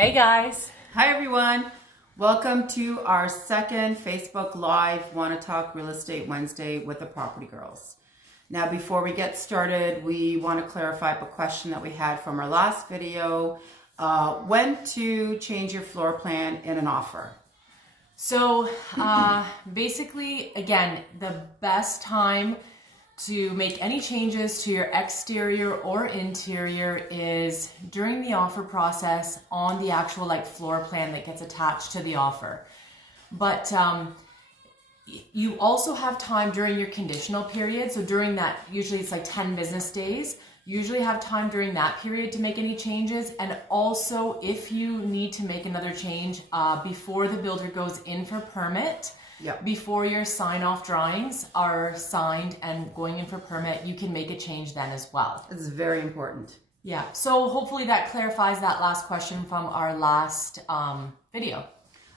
Hey guys. Hi everyone. Welcome to our second Facebook Live Wanna Talk Real Estate Wednesday with the Property Girls. Now before we get started, we want to clarify a question that we had from our last video. When to change your floor plan in an offer. So basically, again, the best time to make any changes to your exterior or interior is during the offer process on the actual floor plan that gets attached to the offer. But you also have time during your conditional period. So during that, usually it's 10 business days. You usually have time during that period to make any changes. And also if you need to make another change before the builder goes in for permit, before your sign-off drawings are signed and going in for permit, you can make a change then as well. It's very important. Yeah, so hopefully that clarifies that last question from our last video.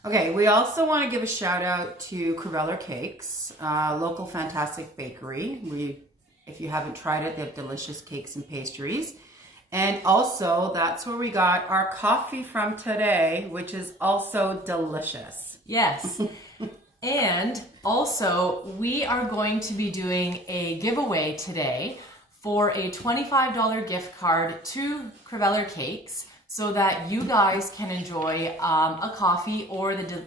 Okay, we also want to give a shout out to Creveller Cakes, local fantastic bakery. If you haven't tried it, they have delicious cakes and pastries. And also, that's where we got our coffee from today, which is also delicious. Yes. And also, we are going to be doing a giveaway today for a $25 gift card to Creveller Cakes so that you guys can enjoy a coffee or the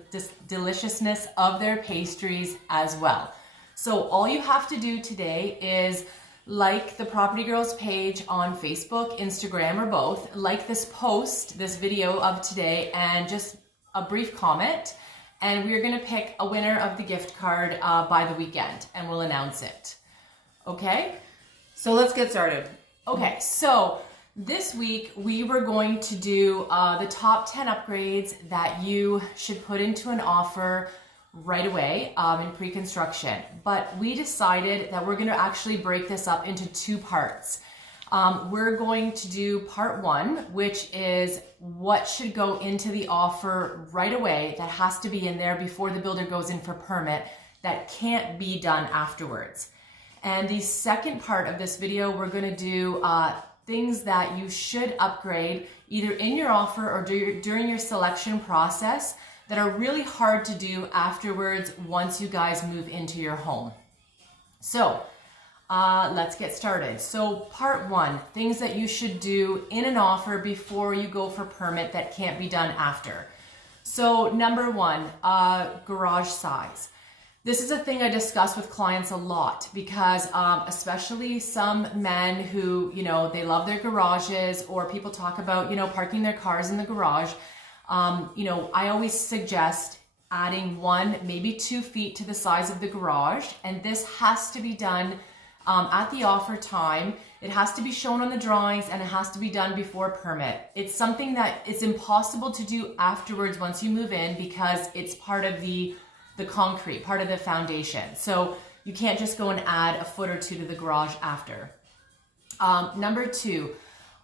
deliciousness of their pastries as well. So all you have to do today is like the Property Girls page on Facebook, Instagram, or both, like this post, this video of today, and just a brief comment. And we're going to pick a winner of the gift card by the weekend, and we'll announce it. Okay? So let's get started. Okay, so this week we were going to do the top 10 upgrades that you should put into an offer right away in pre-construction. But we decided that we're going to actually break this up into two parts. We're going to do part one, which is what should go into the offer right away that has to be in there before the builder goes in for permit that can't be done afterwards. And the second part of this video, we're going to do things that you should upgrade either in your offer or during your selection process that are really hard to do afterwards once you guys move into your home. So let's get started. So part one, things that you should do in an offer before you go for permit that can't be done after. So number one, garage size. This is a thing I discuss with clients a lot because especially some men who, they love their garages, or people talk about, parking their cars in the garage. I always suggest adding 1, maybe 2 feet to the size of the garage. And this has to be done at the offer time. It has to be shown on the drawings, and it has to be done before permit. It's something that it's impossible to do afterwards once you move in because it's part of the concrete, part of the foundation. So you can't just go and add a foot or 2 to the garage after. Number 2,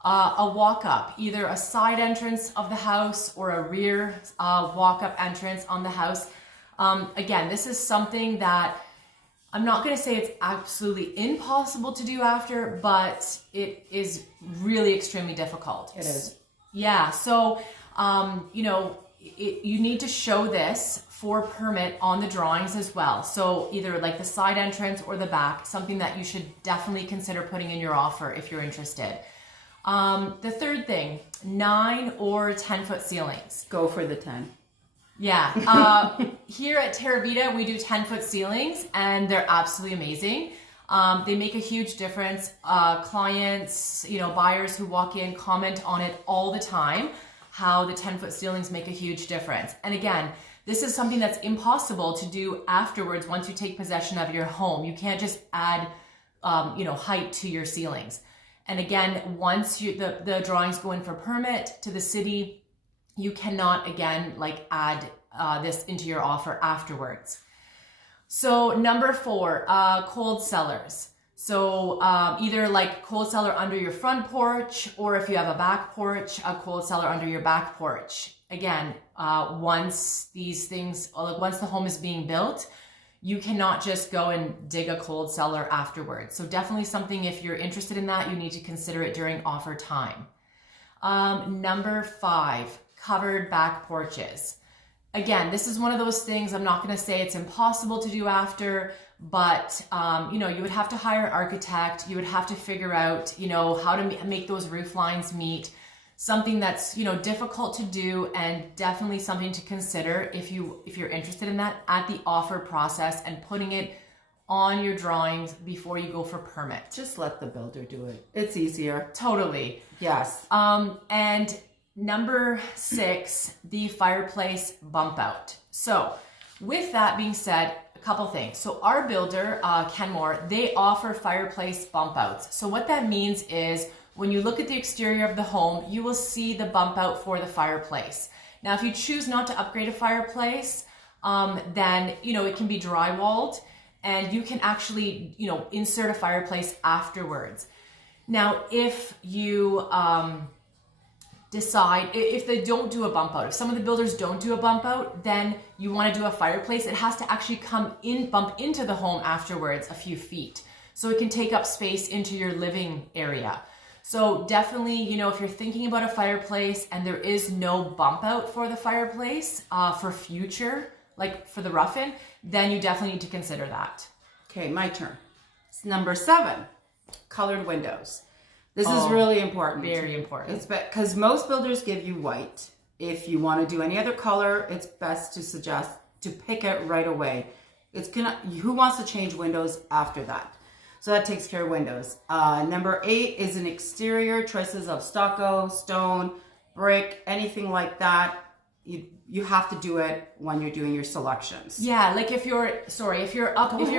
a walk-up, either a side entrance of the house or a rear walk-up entrance on the house. Again, this is something that I'm not going to say it's absolutely impossible to do after, but it is really extremely difficult. It is. Yeah. So, you need to show this for permit on the drawings as well. So either the side entrance or the back, something that you should definitely consider putting in your offer if you're interested. The third thing, 9 or 10 foot ceilings. Go for the 10. Yeah. Here at Terra Vita, we do 10 foot ceilings, and they're absolutely amazing. They make a huge difference. Clients, buyers who walk in comment on it all the time, how the 10 foot ceilings make a huge difference. And again, this is something that's impossible to do afterwards once you take possession of your home. You can't just add, height to your ceilings. And again, once the drawings go in for permit to the city, you cannot again add this into your offer afterwards. So number 4, cold cellars. So either cold cellar under your front porch, or if you have a back porch, a cold cellar under your back porch. Again, once once the home is being built, you cannot just go and dig a cold cellar afterwards. So definitely something, if you're interested in that, you need to consider it during offer time. Number 5, covered back porches. Again, this is one of those things, I'm not going to say it's impossible to do after, but you know, you would have to hire an architect. You would have to figure out, you know, how to make those roof lines meet. Something that's, you know, difficult to do, and definitely something to consider if you're interested in that at the offer process and putting it on your drawings before you go for permit. Just let the builder do it. It's easier. Totally. Yes. And number 6, the fireplace bump out. So with that being said, a couple things. So our builder, Kenmore, they offer fireplace bump outs. So what that means is when you look at the exterior of the home, you will see the bump out for the fireplace. Now, if you choose not to upgrade a fireplace, then, you know, it can be drywalled and you can actually, you know, insert a fireplace afterwards. Now, if you decide, if they don't do a bump out, if some of the builders don't do a bump out, then you want to do a fireplace, it has to actually bump into the home afterwards a few feet. So it can take up space into your living area. So definitely, you know, if you're thinking about a fireplace and there is no bump out for the fireplace for future, like for the rough-in, then you definitely need to consider that. Okay, my turn. It's number 7, colored windows. This is really important. Very important. It's because most builders give you white. If you want to do any other color, it's best to suggest to pick it right away. Who wants to change windows after that? So that takes care of windows. Number 8 is an exterior, choices of stucco, stone, brick, anything like that. You have to do it when you're doing your selections. Yeah, like if you're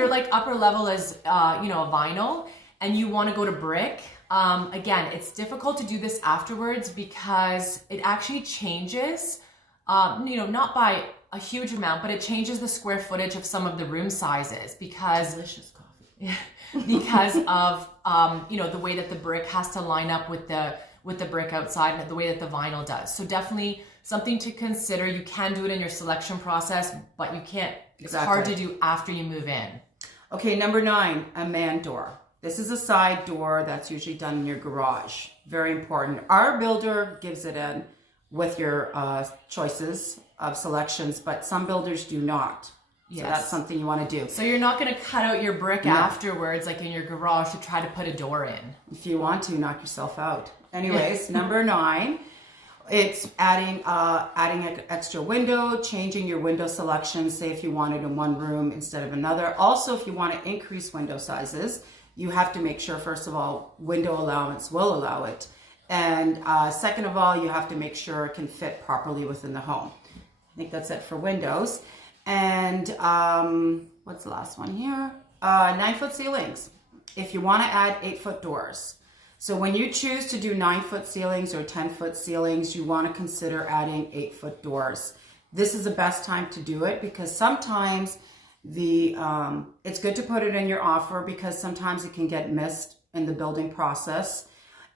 like upper level as you know, a vinyl and you want to go to brick, again, it's difficult to do this afterwards because it actually changes, you know, not by a huge amount, but it changes the square footage of some of the room sizes because Delicious coffee. because of you know, the way that the brick has to line up with the brick outside and the way that the vinyl does. So definitely something to consider. You can do it in your selection process, but you can't. It's hard to do after you move in. Okay, number 9, a man door. This is a side door that's usually done in your garage. Very important. Our builder gives it in with your choices of selections, but some builders do not. So that's something you want to do. So you're not going to cut out your brick afterwards, like in your garage, to try to put a door in. If you want to, knock yourself out. Anyways, number 9, it's adding an extra window, changing your window selection. Say if you want it in one room instead of another. Also, if you want to increase window sizes, you have to make sure, first of all, window allowance will allow it. And second of all, you have to make sure it can fit properly within the home. I think that's it for windows. And what's the last one here? 9-foot ceilings. If you want to add 8-foot doors. So when you choose to do 9-foot ceilings or 10-foot ceilings, you want to consider adding 8-foot doors. This is the best time to do it because sometimes it's good to put it in your offer because sometimes it can get missed in the building process.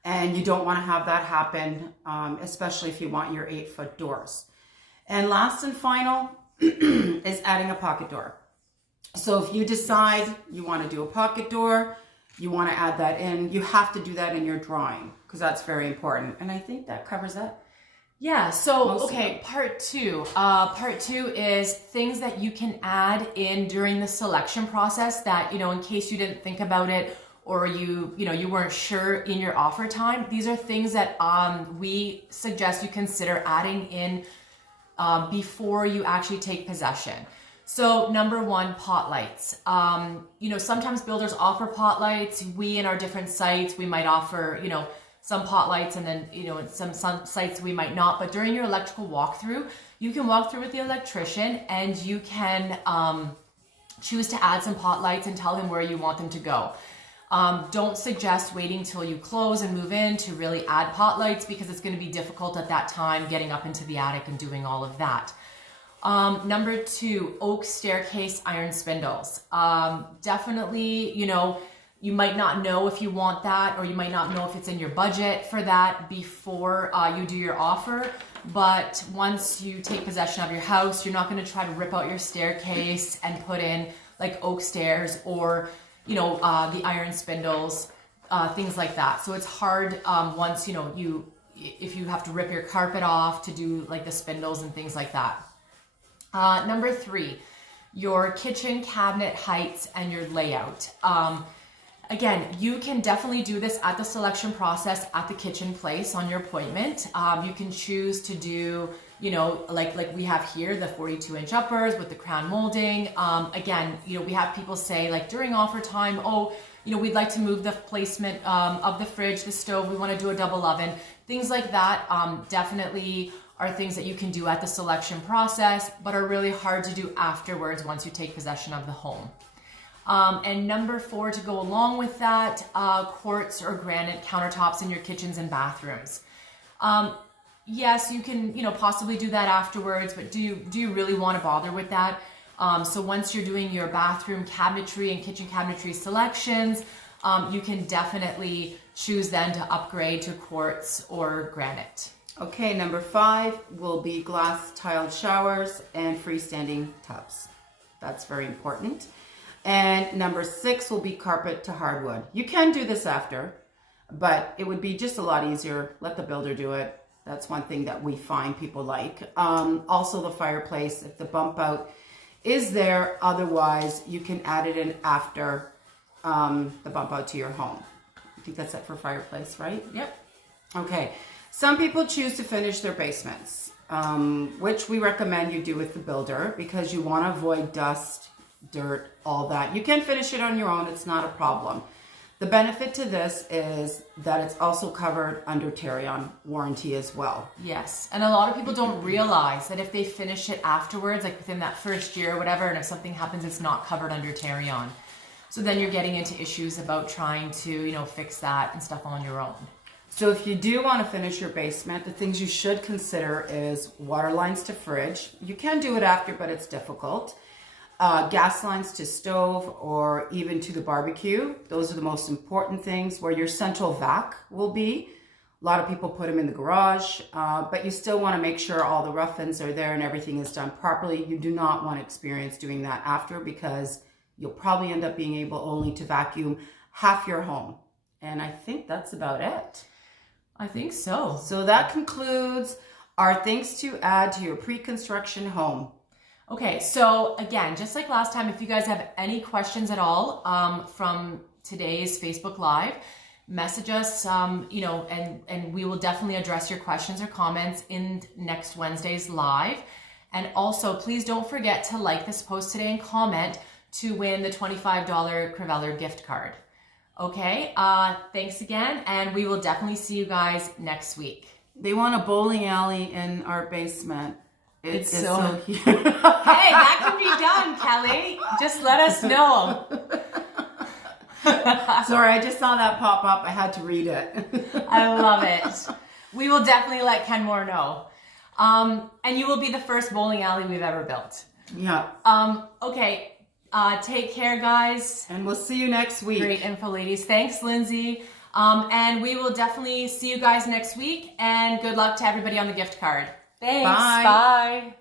And you don't want to have that happen, especially if you want your 8-foot doors. And last and final is adding a pocket door. So if you decide you want to do a pocket door, you want to add that in, you have to do that in your drawing because that's very important. And I think that covers that. Yeah, so, okay, part 2. Part 2 is things that you can add in during the selection process that, you know, in case you didn't think about it or you weren't sure in your offer time. These are things that we suggest you consider adding in before you actually take possession. So number 1, pot lights. You know, sometimes builders offer pot lights. We, in our different sites, we might offer, you know, some pot lights, and then, you know, some sites we might not. But during your electrical walkthrough, you can walk through with the electrician and you can choose to add some pot lights and tell him where you want them to go. Don't suggest waiting till you close and move in to really add pot lights because it's going to be difficult at that time getting up into the attic and doing all of that. Number 2, oak staircase iron spindles. Definitely, you know, you might not know if you want that, or you might not know if it's in your budget for that before you do your offer. But once you take possession of your house, you're not going to try to rip out your staircase and put in like oak stairs or, you know, the iron spindles, things like that. So it's hard once, you know, if you have to rip your carpet off to do like the spindles and things like that. Number 3, your kitchen cabinet heights and your layout. Again, you can definitely do this at the selection process at the kitchen place on your appointment. You can choose to do, you know, like we have here, the 42-inch uppers with the crown molding. Again, you know, we have people say like during offer time, oh, you know, we'd like to move the placement of the fridge, the stove, we want to do a double oven. Things like that definitely are things that you can do at the selection process, but are really hard to do afterwards once you take possession of the home. And number 4, to go along with that, quartz or granite countertops in your kitchens and bathrooms. Yes, you can, you know, possibly do that afterwards, but do you really want to bother with that? So once you're doing your bathroom cabinetry and kitchen cabinetry selections, you can definitely choose then to upgrade to quartz or granite. Okay, number 5 will be glass tiled showers and freestanding tubs. That's very important. And number 6 will be carpet to hardwood. You can do this after, but it would be just a lot easier. Let the builder do it. That's one thing that we find people like. Also the fireplace, if the bump out is there, otherwise you can add it in after the bump out to your home. I think that's it for fireplace, right? Yep. Okay. Some people choose to finish their basements, which we recommend you do with the builder because you want to avoid dust, dirt, all that. You can finish it on your own. It's not a problem. The benefit to this is that it's also covered under Tarion warranty as well. Yes. And a lot of people don't realize that if they finish it afterwards, like within that first year or whatever, and if something happens, it's not covered under Tarion. So then you're getting into issues about trying to, you know, fix that and stuff on your own. So if you do want to finish your basement, the things you should consider is water lines to fridge. You can do it after, but it's difficult. Gas lines to stove or even to the barbecue. Those are the most important things, where your central vac will be. A lot of people put them in the garage, but you still want to make sure all the rough ends are there and everything is done properly. You do not want to experience doing that after, because you'll probably end up being able only to vacuum half your home. And I think that's about it. I think so. So that concludes our things to add to your pre-construction home. Okay, so again, just like last time, if you guys have any questions at all from today's Facebook Live, message us, you know, and we will definitely address your questions or comments in next Wednesday's live. And also, please don't forget to like this post today and comment to win the $25 Creveller gift card. Okay, thanks again, and we will definitely see you guys next week. They want a bowling alley in our basement. It's so cute. Hey, that can be done, Kelly. Just let us know. Sorry, I just saw that pop up. I had to read it. I love it. We will definitely let Ken Moore know. And you will be the first bowling alley we've ever built. Yeah. Okay. Take care, guys. And we'll see you next week. Great info, ladies. Thanks, Lindsay. And we will definitely see you guys next week. And good luck to everybody on the gift card. Thanks. Bye. Bye.